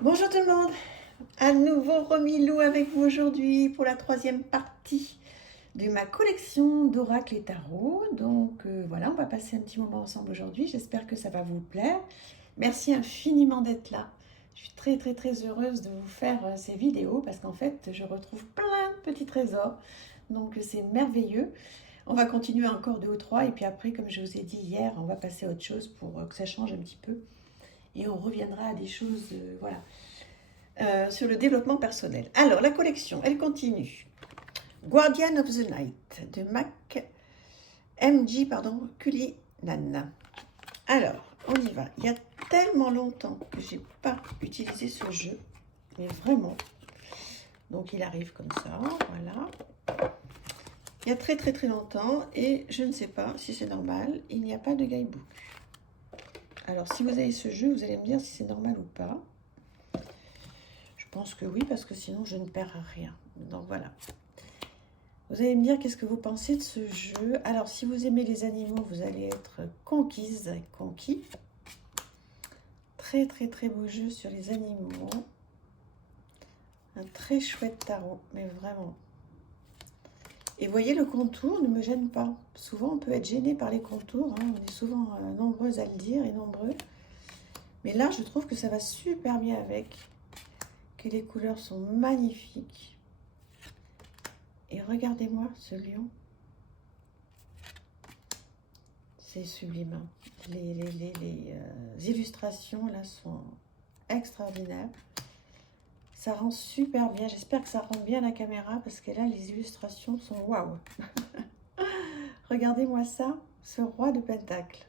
Bonjour tout le monde, à nouveau Romilou avec vous aujourd'hui pour la troisième partie de ma collection d'oracles et tarot. Donc voilà, on va passer un petit moment ensemble aujourd'hui, j'espère que ça va vous plaire. Merci infiniment d'être là, je suis très heureuse de vous faire ces vidéos parce qu'en fait je retrouve plein de petits trésors, donc c'est merveilleux. On va continuer encore 2 ou 3 et puis après, comme je vous ai dit hier, on va passer à autre chose pour que ça change un petit peu et on reviendra à des choses, voilà, sur le développement personnel. Alors, la collection, elle continue. Guardian of the Night de Mac MG, Cullinan. Alors, on y va. Il y a tellement longtemps que j'ai pas utilisé ce jeu, mais vraiment. Donc, il arrive comme ça, voilà. Il y a très longtemps, et je ne sais pas si c'est normal, il n'y a pas de guidebook. Alors, si vous avez ce jeu, vous allez me dire si c'est normal ou pas. Je pense que oui, parce que sinon je ne perds rien. Donc voilà. Vous allez me dire qu'est-ce que vous pensez de ce jeu. Alors, si vous aimez les animaux, vous allez être conquise, conquis. Très beau jeu sur les animaux. Un très chouette tarot, mais vraiment. Et voyez, le contour ne me gêne pas. Souvent, on peut être gêné par les contours. Hein. On est souvent nombreuses à le dire et nombreux. Mais là, je trouve que ça va super bien avec. Que les couleurs sont magnifiques. Et regardez-moi ce lion. C'est sublime. Hein. Les illustrations là sont extraordinaires. Ça rend super bien. J'espère que ça rend bien la caméra parce que là, les illustrations sont waouh. Regardez-moi ça, ce roi de pentacle.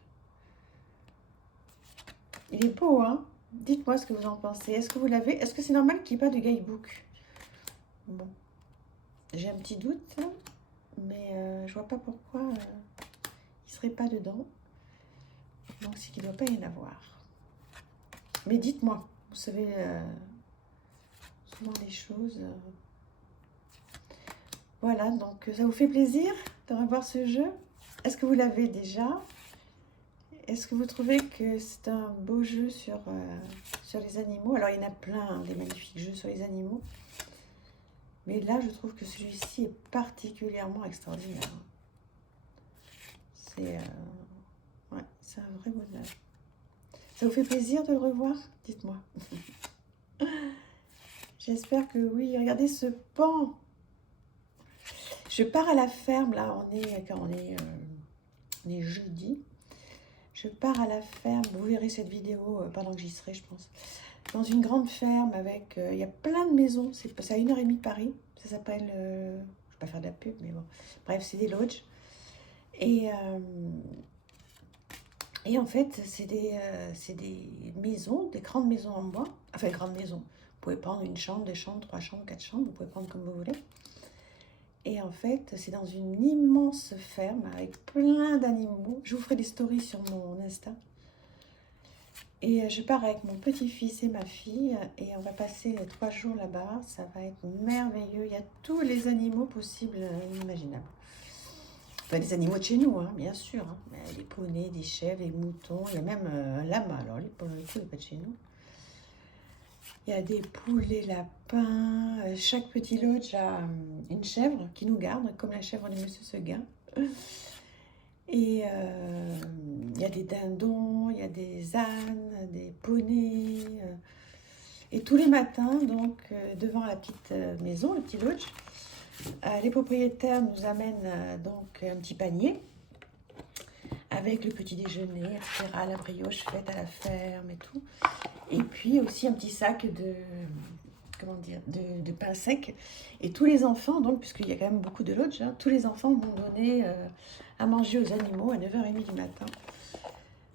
Il est beau, hein? Dites-moi ce que vous en pensez. Est-ce que vous l'avez? Est-ce que c'est normal qu'il n'y ait pas de guidebook? Bon, j'ai un petit doute, mais je vois pas pourquoi il ne serait pas dedans. Donc, c'est qu'il ne doit pas y en avoir. Mais dites-moi, vous savez, souvent les choses... Voilà, donc ça vous fait plaisir de revoir ce jeu? Est-ce que vous l'avez déjà? Est-ce que vous trouvez que c'est un beau jeu sur les animaux? Alors, il y en a plein, hein, des magnifiques jeux sur les animaux. Mais là, je trouve que celui-ci est particulièrement extraordinaire. C'est ouais, c'est un vrai bonheur. Ça vous fait plaisir de le revoir? Dites-moi. J'espère que oui. Regardez ce pan. Je pars à la ferme, là, on est jeudi. Je pars à la ferme, vous verrez cette vidéo pendant que j'y serai, je pense. Dans une grande ferme avec, il y a plein de maisons, c'est à 1h30 de Paris. Ça s'appelle, je ne vais pas faire de la pub, mais bon. Bref, c'est des lodges. Et en fait, c'est des maisons, des grandes maisons en bois. Enfin, grandes maisons. Vous pouvez prendre une chambre, deux chambres, 3 chambres, 4 chambres. Vous pouvez prendre comme vous voulez. Et en fait, c'est dans une immense ferme avec plein d'animaux. Je vous ferai des stories sur mon Insta. Et je pars avec mon petit-fils et ma fille et on va passer 3 jours là-bas. Ça va être merveilleux. Il y a tous les animaux possibles et imaginables. Enfin, les animaux de chez nous, hein, bien sûr. Hein. Les poneys, des chèvres, les moutons. Il y a même un lama. Alors, les poneys, il n'est pas de chez nous. Il y a des poules, des lapins. Chaque petit lodge a une chèvre qui nous garde, comme la chèvre de Monsieur Seguin. Et il y a des dindons, il y a des ânes, des poneys. Et tous les matins, donc, devant la petite maison, le petit lodge, les propriétaires nous amènent donc un petit panier avec le petit déjeuner, etc., la brioche faite à la ferme et tout. Et puis aussi un petit sac de, comment dire, de pain sec. Et tous les enfants, donc, puisqu'il y a quand même beaucoup de lodges, hein, tous les enfants vont donner à manger aux animaux à 9h30 du matin.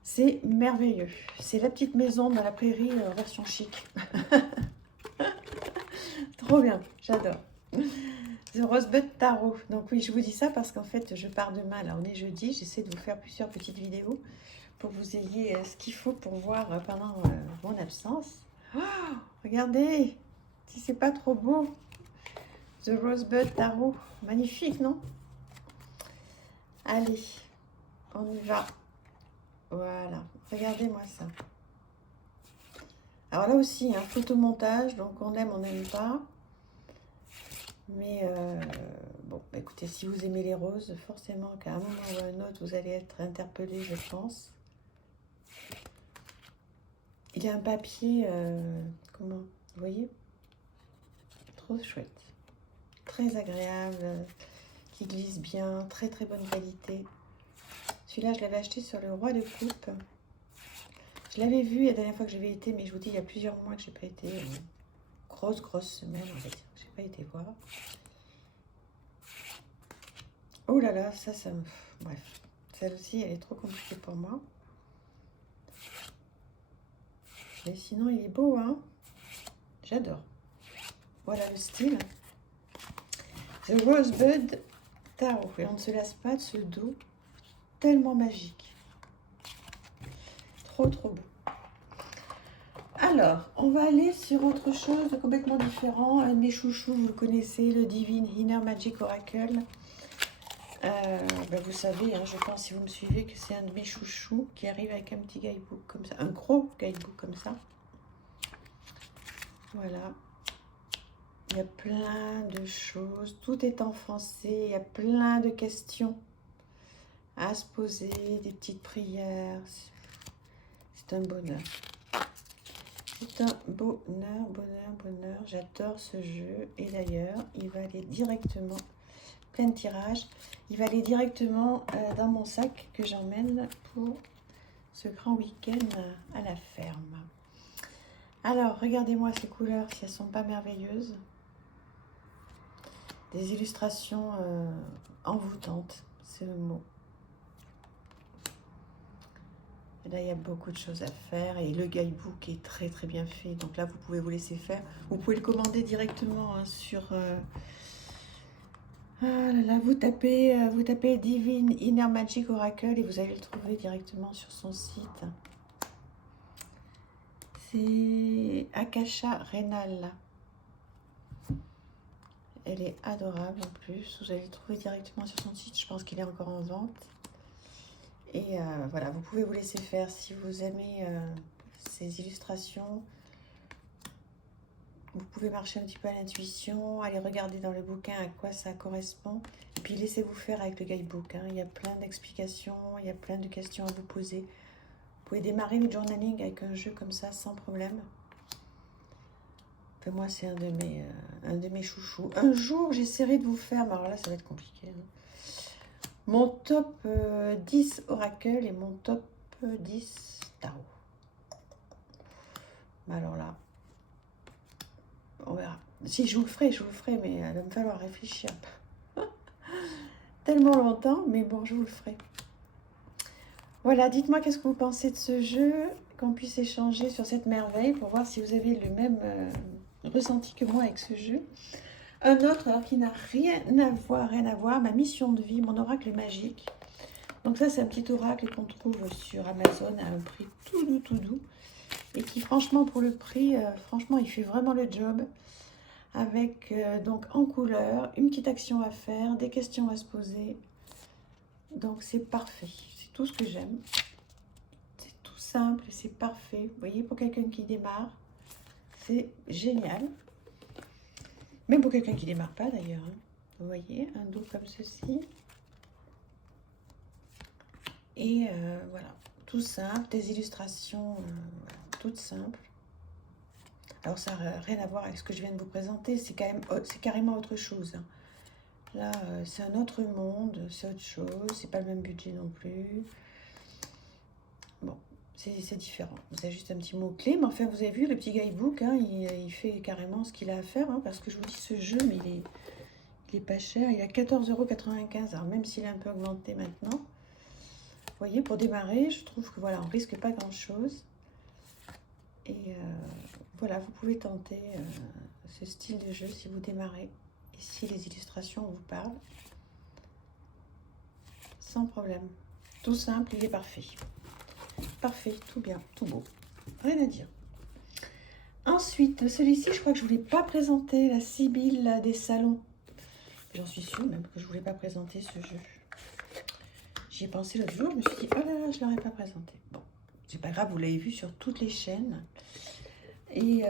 C'est merveilleux. C'est la petite maison dans la prairie version chic. Trop bien, j'adore. The Rosebud Tarot. Donc oui, je vous dis ça parce qu'en fait, je pars demain. Là, on est jeudi. J'essaie de vous faire plusieurs petites vidéos pour que vous ayez ce qu'il faut pour voir pendant mon absence. Oh, regardez, si c'est pas trop beau. The Rosebud Tarot. Magnifique, non? Allez, on y va. Voilà, regardez-moi ça. Alors là aussi, un photomontage, donc on aime, on n'aime pas. Mais bon, bah écoutez, si vous aimez les roses, forcément qu'à un moment ou à un autre, vous allez être interpellé, je pense. Il y a un papier, comment, vous voyez, trop chouette. Très agréable, qui glisse bien, très très bonne qualité. Celui-là, je l'avais acheté sur le Roi de Coupe. Je l'avais vu la dernière fois que j'avais été, mais je vous dis, il y a plusieurs mois que j'ai pas été. Grosse semaine, on va dire, que j'ai pas été voir. Oh là là, ça me... Bref, celle-ci, elle est trop compliquée pour moi. Mais sinon, il est beau, hein. J'adore. Voilà le style. The Rosebud Tarot. Et on ne se lasse pas de ce dos tellement magique. Trop beau. Alors, on va aller sur autre chose de complètement différent. Un de mes chouchous, vous le connaissez, le Divine Inner Magic Oracle. Ben vous savez, hein, je pense, si vous me suivez, que c'est un de mes chouchous qui arrive avec un petit guidebook comme ça. Un gros guidebook comme ça. Voilà. Il y a plein de choses. Tout est en français. Il y a plein de questions à se poser, des petites prières. C'est un bonheur. C'est un bonheur. J'adore ce jeu. Et d'ailleurs, il va aller directement, plein de tirages, il va aller directement dans mon sac que j'emmène pour ce grand week-end à la ferme. Alors, regardez-moi ces couleurs, si elles ne sont pas merveilleuses. Des illustrations envoûtantes, c'est le mot. Et là, il y a beaucoup de choses à faire et le guidebook est très bien fait. Donc là, vous pouvez vous laisser faire. Vous pouvez le commander directement hein, sur... Ah là là, vous tapez Divine Inner Magic Oracle et vous allez le trouver directement sur son site. C'est Akasha Rénal. Elle est adorable en plus. Vous allez le trouver directement sur son site. Je pense qu'il est encore en vente. Et voilà, vous pouvez vous laisser faire si vous aimez ces illustrations. Vous pouvez marcher un petit peu à l'intuition, aller regarder dans le bouquin à quoi ça correspond. Et puis laissez-vous faire avec le guidebook. Hein. Il y a plein d'explications, il y a plein de questions à vous poser. Vous pouvez démarrer le journaling avec un jeu comme ça sans problème. Enfin, moi, c'est un de mes chouchous. Un jour, j'essaierai de vous faire, mais alors là, ça va être compliqué. Hein. Mon top 10 Oracle et mon top 10 Tarot. Mais alors là, on verra. Si, je vous le ferai, mais il va me falloir réfléchir. Tellement longtemps, mais bon, je vous le ferai. Voilà, dites-moi qu'est-ce que vous pensez de ce jeu, qu'on puisse échanger sur cette merveille pour voir si vous avez le même ressenti que moi avec ce jeu. Un autre, alors qui n'a rien à voir, ma mission de vie, mon oracle magique. Donc ça, c'est un petit oracle qu'on trouve sur Amazon à un prix tout doux. Et qui, franchement, pour le prix, franchement, il fait vraiment le job. Avec, donc, en couleur, une petite action à faire, des questions à se poser. Donc, c'est parfait. C'est tout ce que j'aime. C'est tout simple, c'est parfait. Vous voyez, pour quelqu'un qui démarre, c'est génial. Même pour quelqu'un qui démarre pas, d'ailleurs. Hein. Vous voyez, un dos comme ceci. Et voilà, tout simple, des illustrations toutes simples. Alors ça n'a rien à voir avec ce que je viens de vous présenter, c'est carrément autre chose. Hein. Là, c'est un autre monde, c'est autre chose, c'est pas le même budget non plus. Bon, c'est différent. Vous avez juste un petit mot-clé, mais enfin vous avez vu le petit guidebook, hein, il fait carrément ce qu'il a à faire, hein, parce que je vous dis ce jeu, mais il est pas cher, il est à 14,95 €, alors même s'il est un peu augmenté maintenant. Vous voyez, pour démarrer, je trouve que voilà, on risque pas grand-chose. Et voilà, vous pouvez tenter ce style de jeu si vous démarrez et si les illustrations vous parlent. Sans problème. Tout simple, il est parfait. Parfait, tout bien, tout beau. Rien à dire. Ensuite, celui-ci, je crois que je ne voulais pas présenter, la Sibylle des salons. J'en suis sûre même que je ne voulais pas présenter ce jeu. J'y ai pensé l'autre jour, je me suis dit, oh là là, je ne l'aurais pas présenté. Bon, c'est pas grave, vous l'avez vu sur toutes les chaînes. Et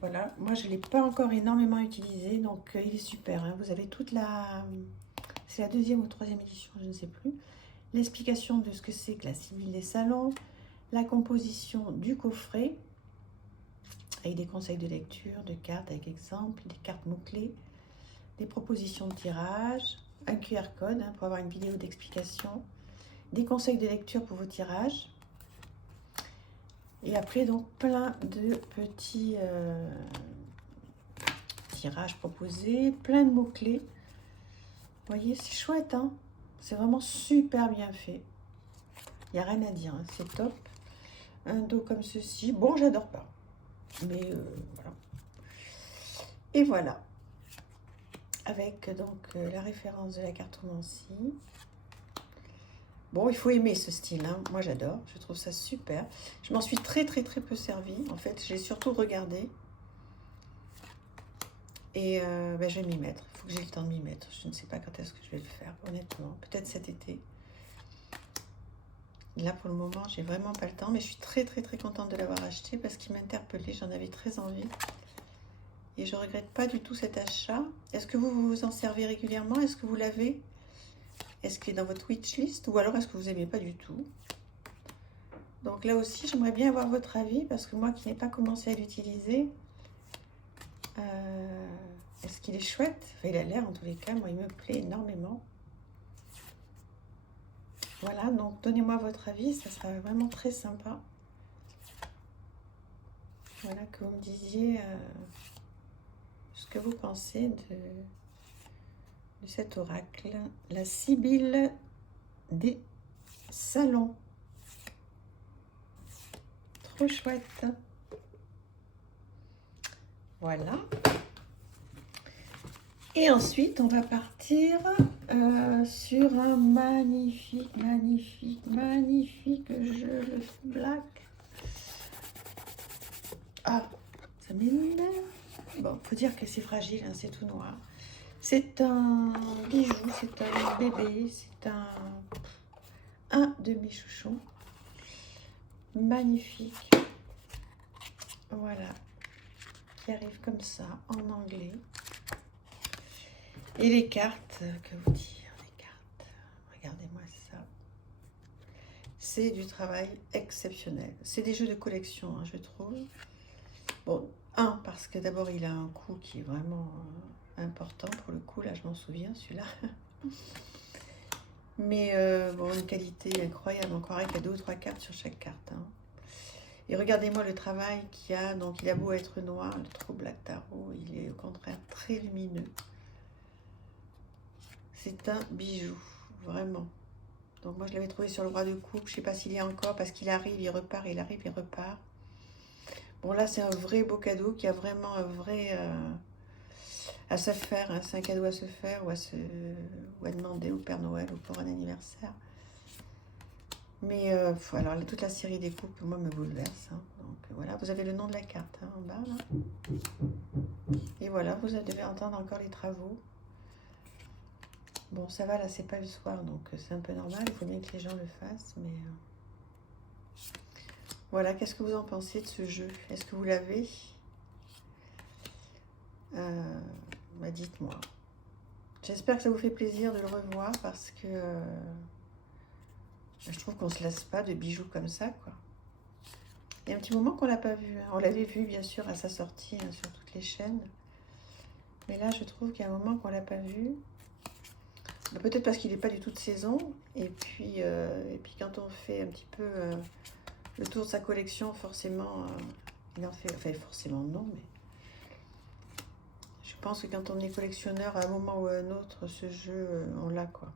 voilà, moi je ne l'ai pas encore énormément utilisé, donc il est super, hein. Vous avez toute la... C'est la deuxième ou troisième édition, je ne sais plus. L'explication de ce que c'est que la Sibylle des salons, la composition du coffret, avec des conseils de lecture, de cartes avec exemples, des cartes mots-clés, des propositions de tirage, un QR code hein, pour avoir une vidéo d'explication, des conseils de lecture pour vos tirages. Et après, donc, plein de petits tirages proposés, plein de mots-clés. Vous voyez, c'est chouette, hein? C'est vraiment super bien fait. Il n'y a rien à dire, hein, c'est top. Un dos comme ceci. Bon, j'adore pas. Mais voilà. Et voilà. Avec donc la référence de la cartomancie. Bon, il faut aimer ce style, hein. Moi j'adore, je trouve ça super. Je m'en suis très peu servi. En fait, j'ai surtout regardé. Et ben, je vais m'y mettre. Il faut que j'ai le temps de m'y mettre. Je ne sais pas quand est-ce que je vais le faire, honnêtement. Peut-être cet été. Là, pour le moment, j'ai vraiment pas le temps. Mais je suis très contente de l'avoir acheté parce qu'il m'interpellait. J'en avais très envie. Et je regrette pas du tout cet achat. Est-ce que vous vous en servez régulièrement? Est-ce que vous l'avez? Est-ce qu'il est dans votre wishlist? Ou alors est-ce que vous n'aimez pas du tout? Donc là aussi, j'aimerais bien avoir votre avis parce que moi qui n'ai pas commencé à l'utiliser, est-ce qu'il est chouette? Enfin, il a l'air en tous les cas, moi il me plaît énormément. Voilà, donc donnez-moi votre avis, ça sera vraiment très sympa. Voilà, que vous me disiez ce que vous pensez de cet oracle. La Sibylle des salons. Trop chouette. Voilà. Et ensuite, on va partir sur un magnifique jeu de black. Ah, ça m'énerve. Bon, faut dire que c'est fragile, hein, c'est tout noir. C'est un bijou, c'est un bébé, c'est un demi-chouchon. Magnifique. Voilà. Qui arrive comme ça, en anglais. Et les cartes, que vous dire, les cartes, regardez-moi ça. C'est du travail exceptionnel. C'est des jeux de collection, hein, je trouve. Bon, parce que d'abord, il a un coût qui est vraiment important pour le coup. Là, je m'en souviens, celui-là. Mais bon, une qualité incroyable. On croirait qu'il y a 2 ou 3 cartes sur chaque carte. Hein. Et regardez-moi le travail qu'il y a. Donc, il a beau être noir, le True Black Tarot, il est au contraire très lumineux. C'est un bijou, vraiment. Donc, moi, je l'avais trouvé sur le roi de coupe. Je ne sais pas s'il y a encore parce qu'il arrive, il repart, il arrive, il repart. Bon, là, c'est un vrai beau cadeau qui a vraiment un vrai... à se faire, hein. C'est un cadeau à se faire ou à demander au Père Noël ou pour un anniversaire. Mais alors toute la série des coupes, moi, me bouleverse. Hein. Donc voilà, vous avez le nom de la carte hein, en bas. Là. Et voilà, vous devez entendre encore les travaux. Bon, ça va, là, c'est pas le soir, donc c'est un peu normal. Il faut bien que les gens le fassent, mais... Voilà, qu'est-ce que vous en pensez de ce jeu? Est-ce que vous l'avez? Bah, dites-moi. J'espère que ça vous fait plaisir de le revoir parce que je trouve qu'on se lasse pas de bijoux comme ça, quoi. Il y a un petit moment qu'on l'a pas vu. Hein. On l'avait vu, bien sûr, à sa sortie hein, sur toutes les chaînes. Mais là, je trouve qu'il y a un moment qu'on l'a pas vu. Bah, peut-être parce qu'il n'est pas du tout de saison. Et puis quand on fait un petit peu le tour de sa collection, forcément, il en fait... Enfin, forcément, non, mais... Je pense que quand on est collectionneur, à un moment ou à un autre, ce jeu, on l'a, quoi.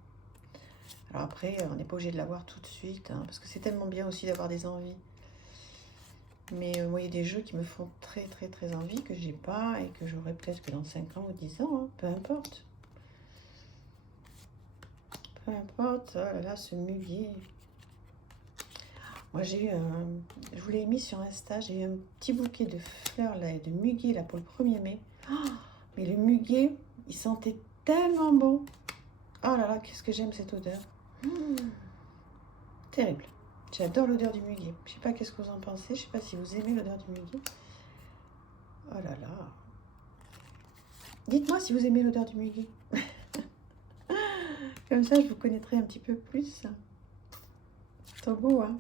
Alors après, on n'est pas obligé de l'avoir tout de suite, hein, parce que c'est tellement bien aussi d'avoir des envies. Mais moi, il y a des jeux qui me font très envie, que j'ai pas, et que j'aurai peut-être que dans 5 ans ou 10 ans, hein, peu importe. Peu importe, oh là là, ce muguet. Moi, j'ai eu je vous l'ai mis sur Insta, j'ai eu un petit bouquet de fleurs, là, et de muguet, là, pour le 1er mai. Oh, mais le muguet, il sentait tellement bon. Oh là là, qu'est-ce que j'aime cette odeur. Terrible. J'adore l'odeur du muguet. Je sais pas qu'est-ce que vous en pensez. Je sais pas si vous aimez l'odeur du muguet. Oh là là. Dites-moi si vous aimez l'odeur du muguet. Comme ça, je vous connaîtrai un petit peu plus. Trop beau, hein?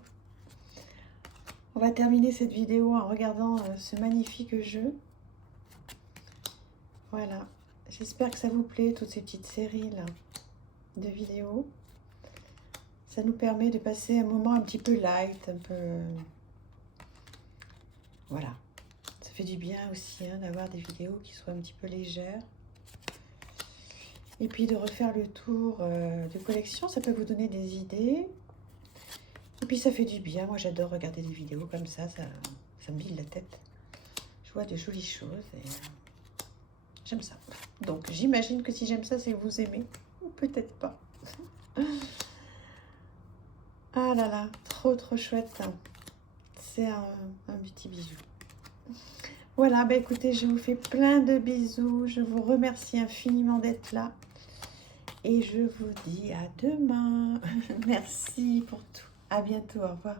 On va terminer cette vidéo en regardant ce magnifique jeu. Voilà. J'espère que ça vous plaît, toutes ces petites séries là de vidéos. Ça nous permet de passer un moment un petit peu light, un peu... Voilà. Ça fait du bien aussi hein, d'avoir des vidéos qui soient un petit peu légères. Et puis de refaire le tour de collection, ça peut vous donner des idées. Et puis ça fait du bien. Moi j'adore regarder des vidéos comme ça me vide la tête. Je vois de jolies choses et j'aime ça. Donc j'imagine que si j'aime ça, c'est que vous aimez. Ou peut-être pas. Ah là là, trop chouette. C'est un petit bijou. Voilà, bah écoutez, je vous fais plein de bisous. Je vous remercie infiniment d'être là. Et je vous dis à demain. Merci pour tout. À bientôt, au revoir.